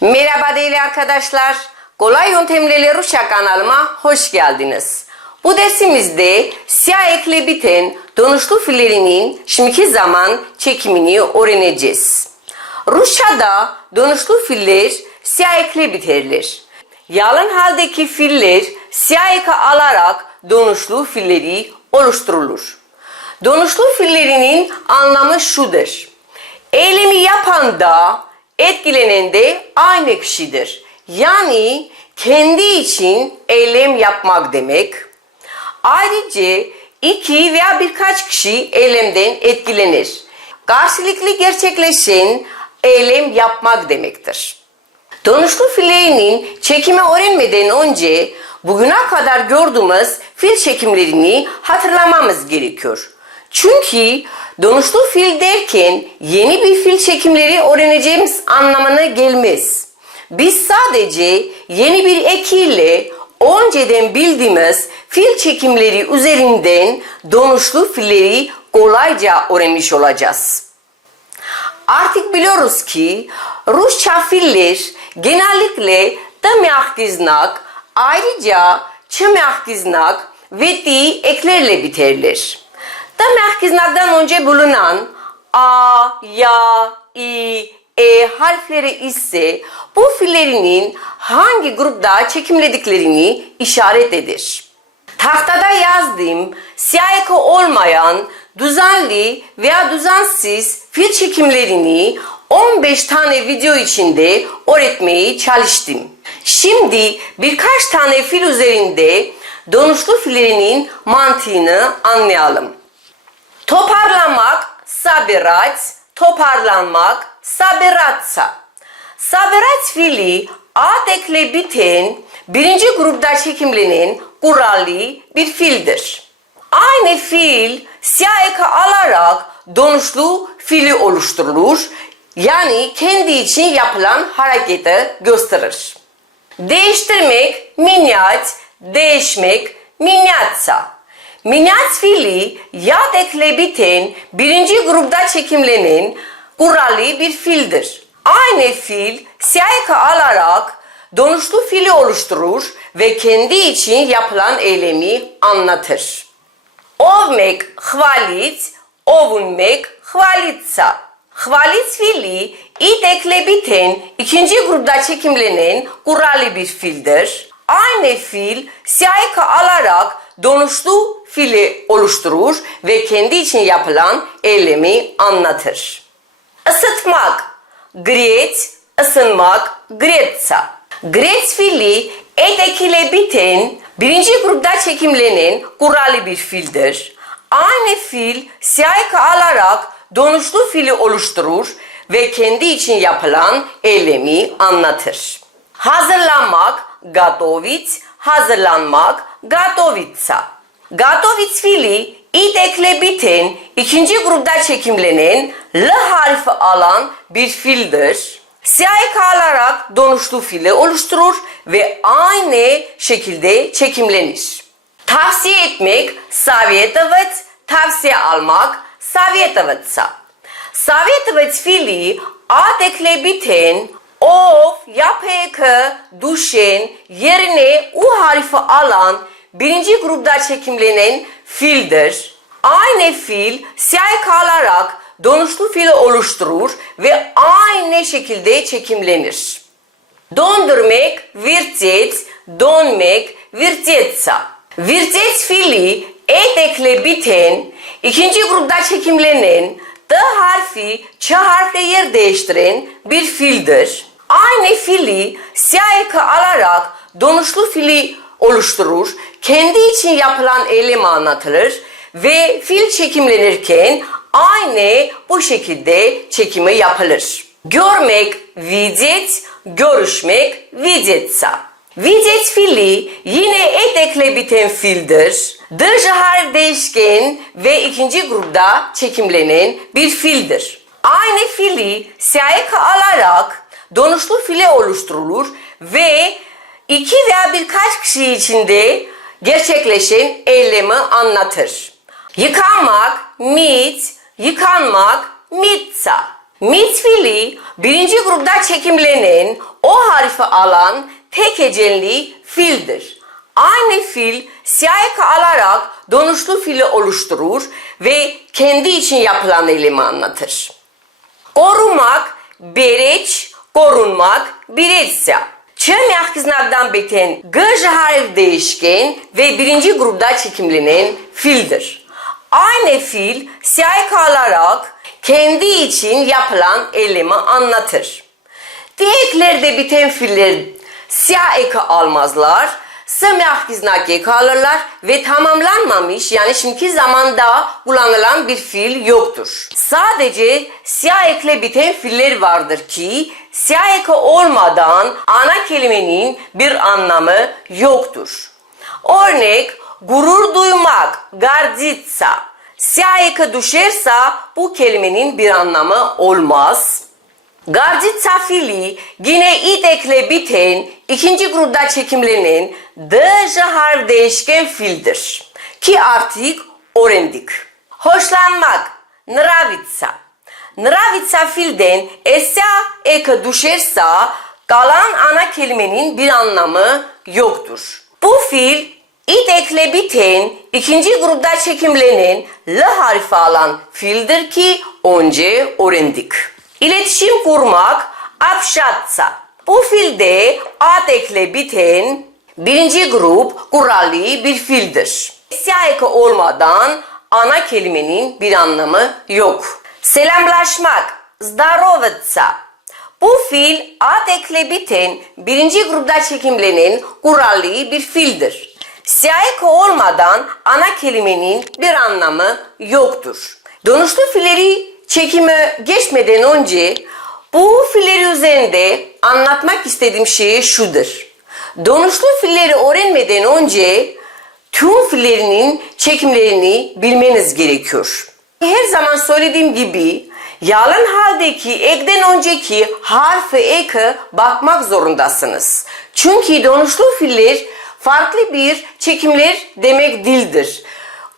Merhaba değerli arkadaşlar. Kolay Yöntemleri Rusça kanalıma hoş geldiniz. Bu dersimizde siyah ekle biten dönüşlü fillerinin şimdiki zaman çekimini öğreneceğiz. Rusça'da dönüşlü filler siyah ekle biterler. Yalın haldeki filler siyah eka alarak dönüşlü filleri oluşturulur. Dönüşlü fillerinin anlamı şudur. Eylemi yapan da etkilenen de aynı kişidir. Yani kendi için eylem yapmak demek. Ayrıca iki veya birkaç kişi eylemden etkilenir. Karşılıklı gerçekleşen eylem yapmak demektir. Dönüşlü fillerinin çekimi öğrenmeden önce bugüne kadar gördüğümüz fil çekimlerini hatırlamamız gerekiyor. Çünkü dönüşlü fil derken yeni bir fil çekimleri öğreneceğimiz anlamına gelmez. Biz sadece yeni bir ekiyle önceden bildiğimiz fil çekimleri üzerinden dönüşlü filleri kolayca öğrenmiş olacağız. Artık biliyoruz ki Rusça filler genellikle tımyak znak, ayrıca çımyak znak ve ti eklerle biterler. Tımyak znaktan önce bulunan A, Ya, İ, E harfleri ise bu fillerinin hangi grupta çekimlediklerini işaret eder. Tahtada yazdığım siyah olmayan düzenli veya düzensiz fil çekimlerini 15 tane video içinde öğretmeye çalıştım. Şimdi birkaç tane fil üzerinde dönüşlü fillerinin mantığını anlayalım. Toparlamak, sabirat, toparlanmak, sabiratsa. Sabirat fiili ad ekle biten birinci grupta çekimlenen kurallı bir fiildir. Aynı fiil siyah eka alarak dönüşlü fiili oluşturulur. Yani kendi için yapılan hareketi gösterir. Değiştirmek, minyat, değişmek, minyatsa. Minyat fiili yad ekle biten birinci grupta çekimlenen kurallı bir fiildir. Aynı fiil siyah eka alarak dönüşlü fiili oluşturur ve kendi için yapılan eylemi anlatır. Ovmek, hvalit, ovunmek, hvalitsa. Hvalit fiili id ekle biten ikinci grupta çekimlenen kurallı bir fiildir. Aynı fiil siyah eka alarak dönüşlü fiili oluşturur ve kendi için yapılan eylemi anlatır. Isıtmak, gret, ısınmak, gretsa. Gret fiili et ekile biten birinci grupta çekimlenen kurallı bir fiildir. Aynı fiil siyah eka alarak dönüşlü fiili oluşturur ve kendi için yapılan eylemi anlatır. Hazırlanmak, gatovit, hazırlanmak, gatovitsa. Gatovit fiili id ekle biten ikinci grupta çekimlenen L harfi alan bir fiildir. Siyah eka alarak dönüşlü fiili oluşturur ve aynı şekilde çekimlenir. Tavsiye etmek, savjetovat, tavsiye almak, savjetovatsa. Savjetovat fiili ad ekle biten of, yapık, düşen yerine u harfi alan birinci grupta çekimlenen fiildir. Aynı fiil siyah kalarak dönüşlü fiili oluşturur ve aynı şekilde çekimlenir. Döndürmek, virtet, dönmek, virtetsa. Virtet fiili et ekle biten, ikinci grupta çekimlenen, D harfi Ç harfle yer değiştiren bir fiildir. Aynı fiili siyah alarak dönüşlü fiili oluşturur, kendi için yapılan eylemi anlatılır ve fil çekimlenirken aynı bu şekilde çekimi yapılır. Görmek, videt, görüşmek, videtsa. Videt fiili yine et ekle biten fiildir. Dış harf değişken ve ikinci grupta çekimlenen bir fiildir. Aynı fiili siyah alarak dönüşlü fiile oluşturulur ve iki veya birkaç kişi içinde gerçekleşen eylemi anlatır. Yıkanmak, mit, yıkanmak, mitsa. Mit fiili birinci grupta çekimlenen o harfi alan tek hecelli fiildir. Aynı fiil siyah eka alarak dönüşlü fiili oluşturur ve kendi için yapılan eylemi anlatır. Korumak, bereç, korunmak, bireçse. Çem yakıznaktan biten gıj harf değişken ve birinci grupta çekimlenen fiildir. Aynı fiil siyah alarak kendi için yapılan eylemi anlatır. Diğerlerde biten fiiller siyah eki almazlar, semih giznak eki alırlar ve tamamlanmamış yani şimdiki zamanda kullanılan bir fiil yoktur. Sadece siyah ekle biten fiiller vardır ki siyah eki olmadan ana kelimenin bir anlamı yoktur. Örnek gurur duymak, garditsa. Siyah eki düşerse bu kelimenin bir anlamı olmaz. Garditsa fiili yine it ekle biten ikinci grupta çekimlenen dj harf değişken fiildir. Ki artık öğrendik. Hoşlanmak, nravitsa. Nravitsa fiilden esya eki düşerse kalan ana kelimenin bir anlamı yoktur. Bu fiil it ekle biten ikinci grupta çekimlenen l harfi alan fiildir ki önce öğrendik. İletişim kurmak apşatsa. Bu fiilde ad ekle biten birinci grup kurallı bir fiildir. Siyah eki olmadan ana kelimenin bir anlamı yok. Selamlaşmak, zdarovetsa. Bu fiil ad ekle biten birinci grupta çekimlenen kurallı bir fiildir. Siyah eki olmadan ana kelimenin bir anlamı yoktur. Dönüşlü fiilleri çekime geçmeden önce bu fiilleri üzerinde anlatmak istediğim şey şudur. Dönüşlü fiilleri öğrenmeden önce tüm fiillerinin çekimlerini bilmeniz gerekiyor. Her zaman söylediğim gibi yalan haldeki ekten önceki harfe eke bakmak zorundasınız. Çünkü dönüşlü fiiller farklı bir çekimler demek değildir.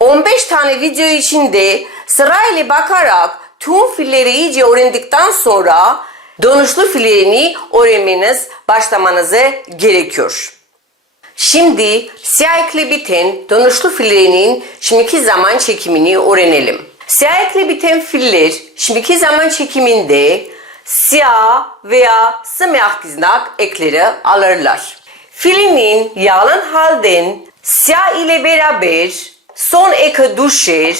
15 tane video içinde sırayla bakarak tüm fiilleri iyice öğrendikten sonra dönüşlü fiillerini öğrenmeniz, başlamanızı gerekiyor. Şimdi siyah biten dönüşlü fiillerinin şimdiki zaman çekimini öğrenelim. Siyah biten fiiller şimdiki zaman çekiminde siyah veya siyah giznak ekleri alırlar. Fiilinin yalan halden siyah ile beraber son eke düşer,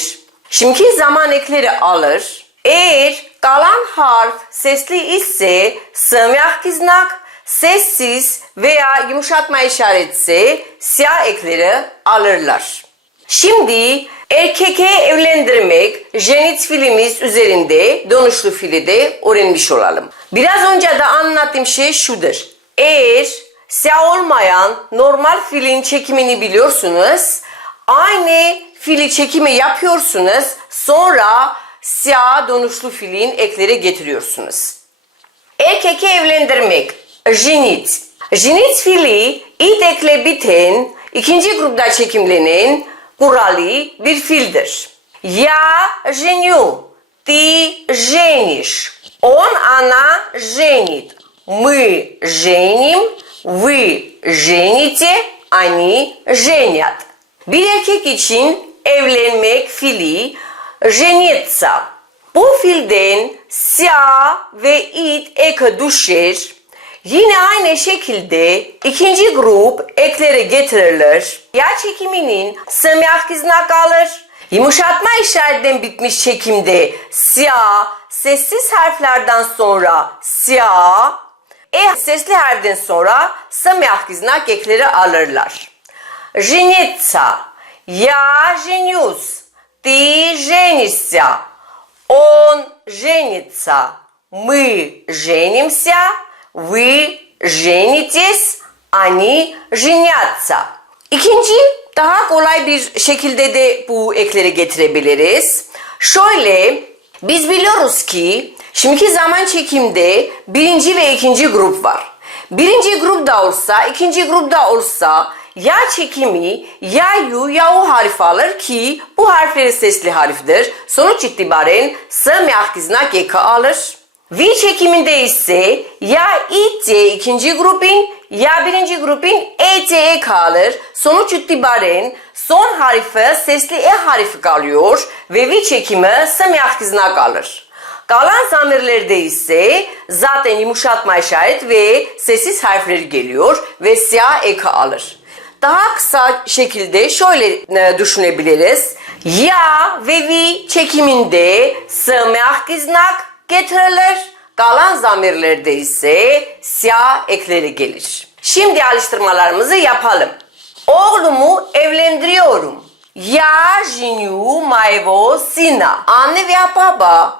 şimdiki zaman ekleri alır. Eğer kalan harf sesli ise siyah giznak, sessiz veya yumuşatma işaretse siyah ekleri alırlar. Şimdi erkeke evlendirmek jenit filimiz üzerinde dönüşlü fili de öğrenmiş olalım. Biraz önce de anlattığım şey şudur. Eğer siyah olmayan normal filin çekimini biliyorsunuz, aynı fili çekimi yapıyorsunuz, sonra siyah dönüşlü filin ekleri getiriyorsunuz. Erkeke evlendirmek, jenit. Jenit fili it ekle biten, ikinci grupta çekimlenen kuralı bir fiildir. Я женю, ты женишь, он, она женит, мы женим, вы жените, они женят. Bir erkek için evlenmek fiili Jenitsa. Bu fiilden sya ve it eke düşer. Yine aynı şekilde ikinci grup eklere getirilir. Yer çekiminin semyak izine kalır. Yumuşatma işaretinden bitmiş çekimde siyah, sessiz harflerden sonra siyah, e sesli harfden sonra semyak izine ekleri alırlar. Jenitsa, ya jenius, Ты женишься. Он женится. Мы женимся. Вы женитесь. Они женятся. İkinci daha kolay bir şekilde de bu ekleri getirebiliriz. Şöyle biz biliyoruz ki şimdiki zaman çekimde birinci ve ikinci grup var. Birinci grupta olsa, ikinci grupta olsa ya çekimi ya yu ya o harfi alır ki bu harfleri sesli harftir. Sonuç itibaren s merkezine gk alır. V çekiminde ise ya it ikinci grupun ya birinci grupun ETE kalır. Sonuç itibaren son harfi sesli E harfi kalıyor ve V çekimi semih kızına kalır. Kalan zamirlerde ise zaten yumuşatma işaret ve sessiz harfler geliyor ve siyah eki alır. Daha kısa şekilde şöyle e, düşünebiliriz. Ya ve vi çekiminde sığmayak iznak getirilir. Kalan zamirlerde ise siyah ekleri gelir. Şimdi alıştırmalarımızı yapalım. Oğlumu evlendiriyorum. Ya jinyu mayvo sina. Anne veya baba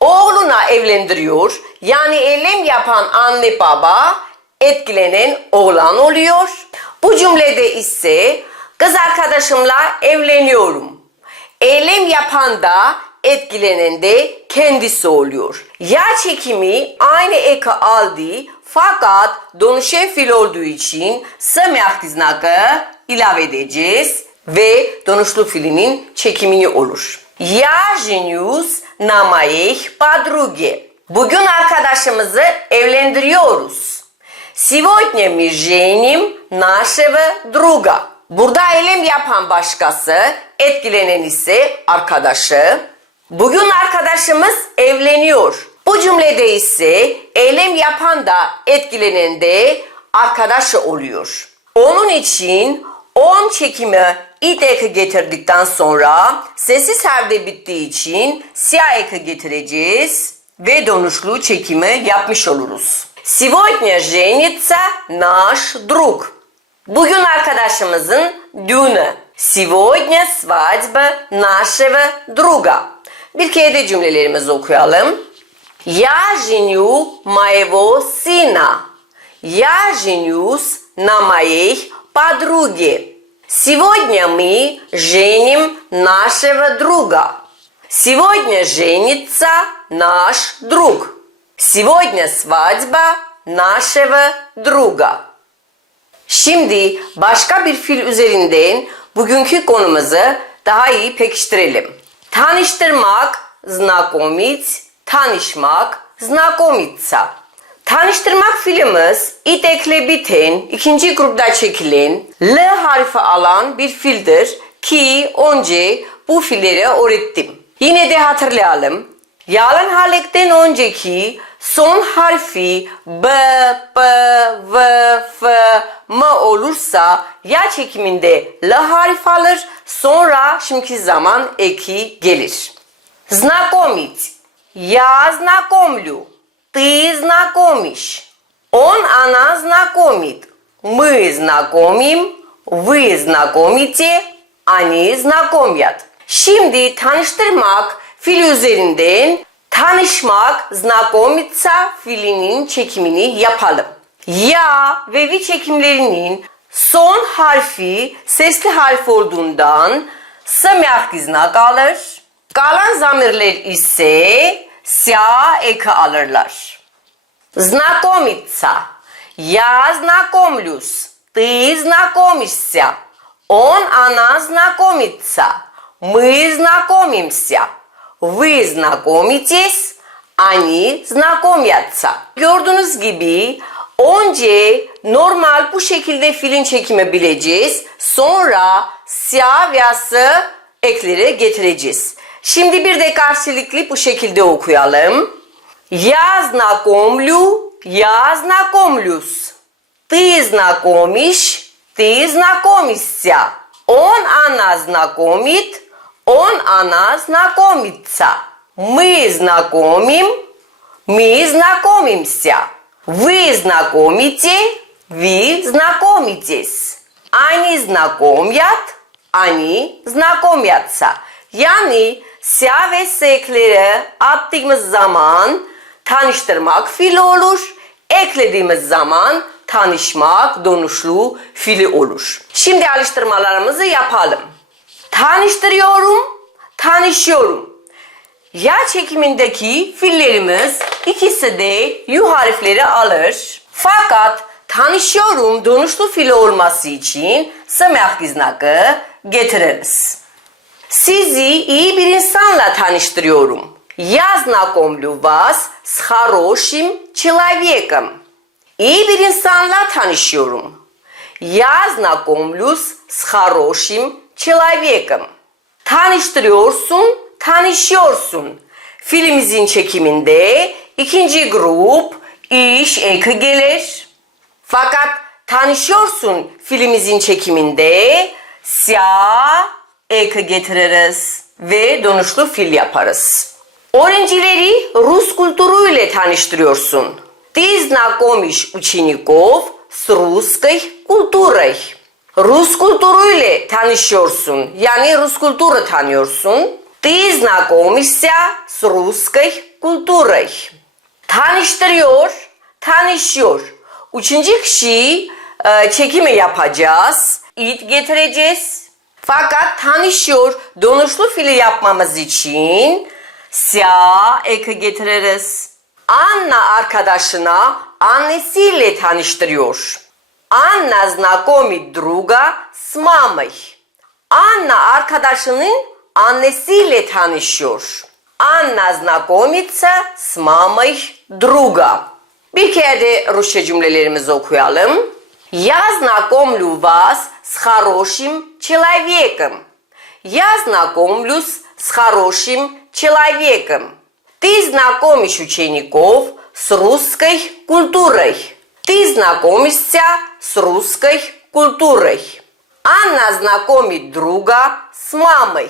oğluna evlendiriyor. Yani eylem yapan anne baba etkilenen oğlan oluyor. Bu cümlede ise kız arkadaşımla evleniyorum. Eylem yapan da etkilenen de kendisi oluyor. Ya çekimi aynı eki aldı fakat dönüşen fil olduğu için semih kıznakı ilave edeceğiz ve dönüşlü filinin çekimini olur. Я женюсь на моей подруге. Bugün arkadaşımızı evlendiriyoruz. Сегодня мы женим нашего друга. Burada eylem yapan başkası, etkilenen ise arkadaşı. Bugün arkadaşımız evleniyor. Bu cümlede ise eylem yapan da etkilenen de arkadaşı oluyor. Onun için on çekimi it eki getirdikten sonra sessiz harfde bittiği için siyah eki getireceğiz ve dönüşlü çekimi yapmış oluruz. Сегодня женится наш друг. Bugün arkadaşımızın düğünü. Сегодня свадьба нашего друга. Bir kere de. Я женю моего сына. Я женюсь на моей подруге. Сегодня мы женим нашего друга. Сегодня женится наш друг. Сегодня свадьба нашего друга. Şimdi başka bir fil üzerinden bugünkü konumuzu daha iyi pekiştirelim. Tanıştırmak, znakomit, tanışmak, znakomitsa. Tanıştırmak filimiz it ekle biten ikinci grupta çekilen L harfi alan bir fildir ki önce bu filleri öğrettim. Yine de hatırlayalım. Yalan halekten önceki son harfi B, P, V, F, M olursa ya çekiminde L harfi alır sonra şimdiki zaman eki gelir. Знакомить. Я знакомлю. Ты знакомишь. Он, она знакомит. Мы знакомим. Вы знакомите. Они знакомят. Şimdi tanıştırmak fiil üzerinden tanışmak znakomitsa fiilinin çekimini yapalım. Ya ve vi çekimlerinin son harfi sesli harf olduğundan semih gizna kalır. Kalan zamirler ise siyah eki alırlar. Знакомиться. Я знакомлюсь. Ты знакомишься. Он, она знакомится. Мы знакомимся. Вы знакомитесь. Они знакомятся. Gördüğünüz gibi önce normal bu şekilde filin çekimi bileceğiz. Sonra siyah veya sığ ekleri getireceğiz. Şimdi bir de karşılıklı bu şekilde okuyalım. Я знакомлю, я знакомлюсь. Ты знакомишь, ты знакомишься. Он, она знакомит, он, она знакомится. Мы знакомим, мы знакомимся. Вы знакомите, вы знакомитесь. Они знакомят, они знакомятся. Yani siyah ve sekleri attığımız zaman tanıştırmak fiili olur. Eklediğimiz zaman tanışmak dönüşlü fiili olur. Şimdi alıştırmalarımızı yapalım. Tanıştırıyorum, tanışıyorum. Ya çekimindeki fiillerimiz ikisi de yu harfleri alır. Fakat tanışıyorum dönüşlü fiil olması için semih giznak getiririz. Sizi iyi bir insanla tanıştırıyorum. Я знакомлю вас с хорошим человеком. İyi bir insanla tanışıyorum. Я знакомлюсь с хорошим человеком. Tanıştırıyorsun, tanışıyorsun. Filmimizin çekiminde ikinci grup iş eki gelir. Fakat tanışıyorsun filmimizin çekiminde siyah eki getiririz ve dönüşlü fil yaparız. Öğrencileri Rus kültürüyle tanıştırıyorsun. Ты знакомишь учеников с русской культурой. Rus kültürüyle tanışıyorsun. Yani Rus kültürü tanıyorsun. Ты знакомишься с русской культурой. Tanıştırıyor, tanışıyor. Üçüncü kişi e, çekimi yapacağız. It getireceğiz. Fakat tanışıyor, dönüşlü fili yapmamız için siyah eki getiririz. Anna arkadaşına annesiyle tanıştırıyor. Anna знакомит друга с мамой. Anna arkadaşının annesiyle tanışıyor. Anna знакомится с мамой друга. Bir kere de Rusça cümlelerimizi okuyalım. Я знакомлю вас с хорошим человеком. Я знакомлюсь с хорошим человеком. Ты знакомишь учеников с русской культурой. Ты знакомишься с русской культурой. Анна знакомит друга с мамой.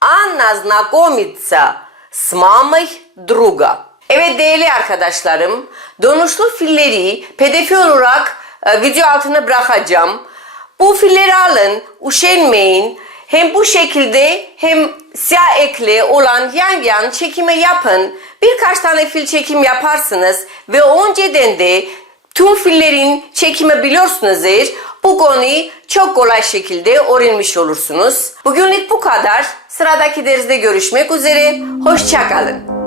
Anna знакомится с мамой друга. Evet değerli arkadaşlarım, dönüşlü filleri pdf olarak e, video altına bırakacağım. Bu filleri alın, üşenmeyin. Hem bu şekilde hem siyah ekli olan yan yan çekimi yapın. Birkaç tane fil çekim yaparsınız ve önceden de tüm fillerin çekimi biliyorsunuzdur. Bu konuyu çok kolay şekilde öğrenmiş olursunuz. Bugünlük bu kadar. Sıradaki derste görüşmek üzere. Hoşçakalın.